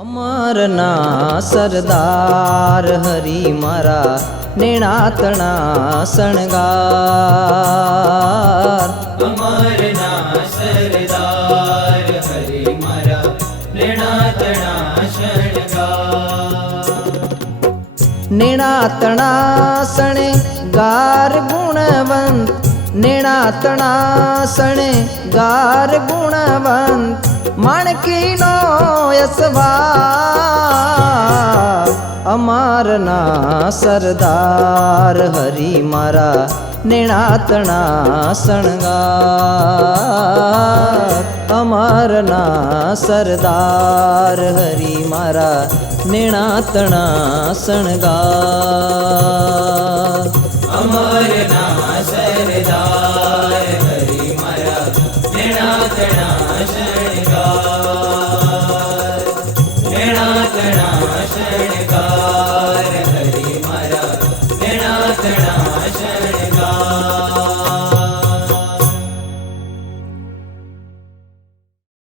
અમરના સરદાર હરી મારા નેણાતણા શણગાર। અમરના સરદાર હરી મારા નેણાતણા શણગાર। નેણાતણા શણગાર ગુણવંત, નેણાતણા શણગાર ગુણવંત, માણકીનો યશવાર। અમારના સરદાર હરી મારા નેણાતણા શણગાર। અમારના સરદાર હરી મારા નેણાતણા શણગાર। અમરના સરદાર હરી મારા નેણાતણા શણગાર। નેણાતણા શણગાર હરી મારા નેણાતણા શણગાર।